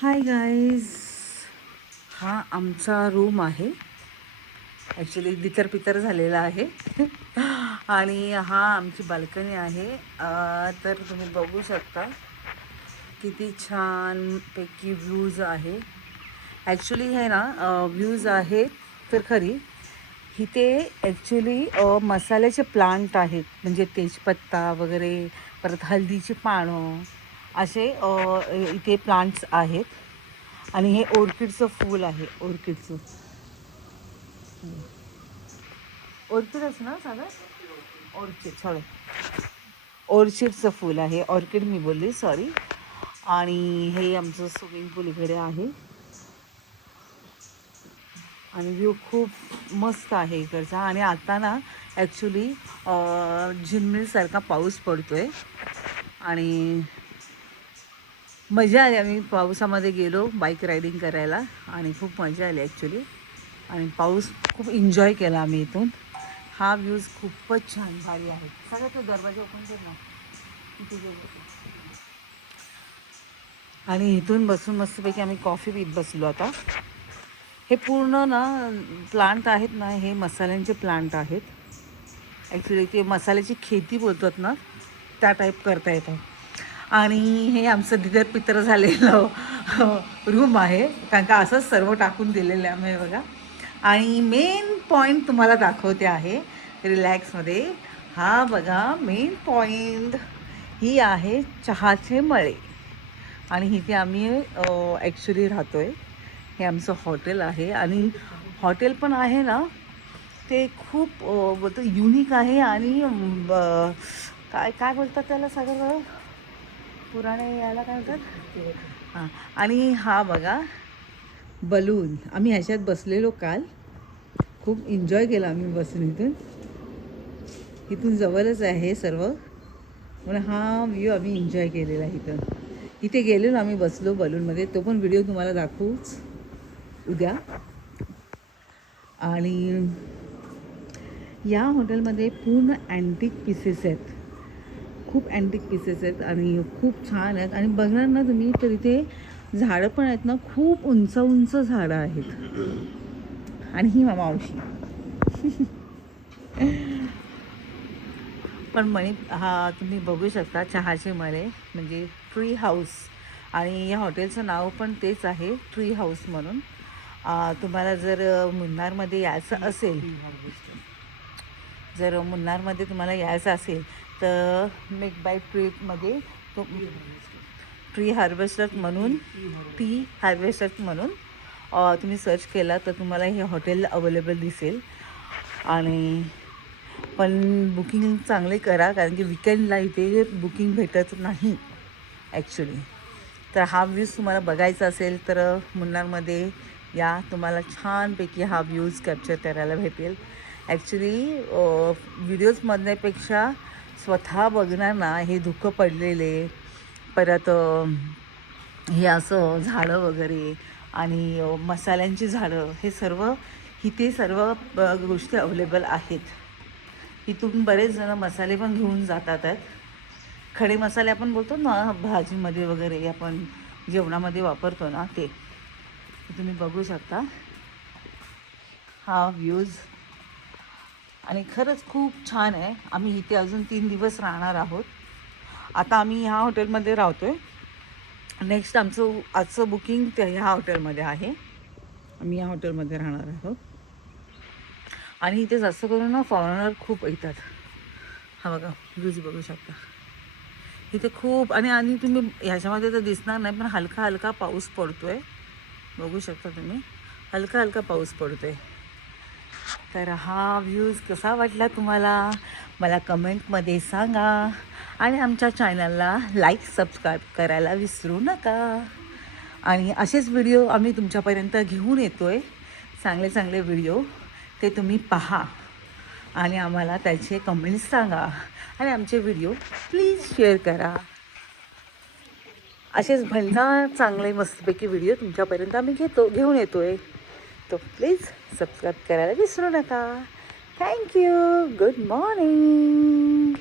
Hi guys, हा आमचा room आहे. ॲक्च्युली दितर पितर झालेला आहे. आणि हा आमची बाल्कनी आहे. तर तुम्ही बघू शकता किती छानपैकी व्ह्यूज आहे. ॲक्च्युली हे ना व्ह्यूज आहे तर खरी इथे ॲक्च्युली मसाल्याचे प्लांट आहेत, म्हणजे तेजपत्ता वगैरे, परत हळदीची पानं असे इथे प्लांट्स आहेत. आणि हे ऑर्किडचं फूल आहे. ऑर्किडचं ऑर्किडच ना सागर, ऑर्चिड सॉरी, ऑर्चिडचं फूल आहे. ऑर्किड मी बोलली, सॉरी. आणि हे आमचं स्विमिंग पूल इकडे आहे. आणि व्ह्यू खूप मस्त आहे इकडचा. आणि आता ना ॲक्च्युली झिरमिरसारखा पाऊस पडतो आहे. आणि मजा आली. आम्ही पावसामध्ये गेलो बाईक रायडिंग करायला आणि खूप मजा आली ॲक्च्युली. आणि पाऊस खूप एन्जॉय केला आम्ही इथून. हा व्ह्यूज खूपच छान भारी आहे. सगळं तो दरवाजा ओपन कर ना, इथे गेलो. आणि इथून बसून मस्तपैकी आम्ही कॉफी पीत बसलो आता. हे पूर्ण ना प्लांट आहेत ना, हे मसाल्यांचे प्लांट आहेत. ॲक्च्युली ते मसाल्याची खेती बोलतात ना, त्या टाईप करता येतं. आणि हे आमचं दिदर पितर झालेलं रूम आहे, कारण का असंच सर्व टाकून दिलेलं आहे आम्ही बघा. आणि मेन पॉईंट तुम्हाला दाखवते आहे रिलॅक्समध्ये. हा बघा मेन पॉईंट, ही आहे चहाचे मळे. आणि इथे आम्ही ॲक्च्युली राहतो आहे. हे आमचं हॉटेल आहे. आणि हॉटेल पण आहे ना, ते खूप बोलतो युनिक आहे. आणि काय काय बोलतात त्याला सगळं, पुराणे याला काय बोलतात. हां. आणि हा बघा बलून, आम्ही ह्याच्यात बसलेलो काल. खूप एन्जॉय केला आम्ही बसून. इथून जवळच आहे सर्व, म्हणून हा व्ह्यू आम्ही एन्जॉय केलेला आहे. इथे गेलेलो आम्ही, बसलो बलूनमध्ये. तो पण व्हिडिओ तुम्हाला दाखवूच उद्या. आणि या हॉटेलमध्ये पूर्ण अँटिक पीसेस आहेत. खूप अँटिक पीसेस आहेत आणि खूप छान आहेत. आणि बघणार ना तुम्ही तर इथे झाडं पण आहेत ना, खूप उंच उंच झाडं आहेत. आणि ही मावशी पण म्हणे, हा तुम्ही बघू शकता चहाचे मळे म्हणजे ट्री हाऊस. आणि या हॉटेलचं नाव पण तेच आहे, ट्री हाऊस म्हणून. तुम्हाला जर मुन्नारमध्ये यायचं असेल, जर मुन्नारमध्ये तुम्हाला यायचं असेल तर मेक बाय ट्रीमध्ये तो ट्री हार्वेस्टर म्हणून, टी हार्वेस्टर म्हणून तुम्ही सर्च केला तर तुम्हाला हे हॉटेल अवेलेबल दिसेल. आणि पण बुकिंग चांगले करा, कारण की विकेंडला इथे बुकिंग भेटत नाही ॲक्च्युली. तर हा व्ह्यूज तुम्हाला बघायचा असेल तर मुन्नारमध्ये या, तुम्हाला छानपैकी हा व्ह्यूज कॅप्चर करायला भेटेल. ॲक्च्युली व्हिडिओजमधण्यापेक्षा स्वतः बघणार ना, हे धुकं पडलेले, परत हे असं झाडं वगैरे आणि मसाल्यांची झाडं, हे सर्व इथे सर्व गोष्टी अवेलेबल आहेत. इथून बरेच जण मसाले पण घेऊन जातात आहेत. खडे मसाले आपण बोलतो ना भाजीमध्ये वगैरे, आपण जेवणामध्ये वापरतो ना, ते तुम्ही बघू शकता हा व्ह्यूज. आणि खरंच खूप छान आहे. आम्ही इथे अजून 3 दिवस राहणार आहोत. आता आम्ही ह्या हॉटेलमध्ये राहतो आहे. नेक्स्ट आमचं आजचं बुकिंग ह्या हॉटेलमध्ये आहे. आम्ही या हॉटेलमध्ये राहणार आहोत. आणि इथे जास्त करून ना फॉरेनर खूप येतात. हा बघा व्ह्यूज बघू शकता इथे खूप. आणि तुम्ही ह्याच्यामध्ये तर दिसणार नाही, पण हलका हलका पाऊस पडतो आहे. बघू शकता तुम्ही, हलका हलका पाऊस पडतो आहे. तर हा व्ह्यूज कसा वाटला तुम्हाला, मला कमेंटमध्ये सांगा. आणि आमच्या चॅनलला लाईक सबस्क्राईब करायला विसरू नका. आणि असेच व्हिडिओ आम्ही तुमच्यापर्यंत घेऊन येतो आहे, चांगले चांगले व्हिडिओ. ते तुम्ही पहा आणि आम्हाला त्याचे कमेंट्स सांगा. आणि आमचे व्हिडिओ प्लीज शेअर करा. असेच भलता चांगले मस्तपैकी व्हिडिओ तुमच्यापर्यंत आम्ही घेऊन येतो आहे. तो प्लीज सबस्क्राईब करायला विसरू नका. थँक्यू. Good morning.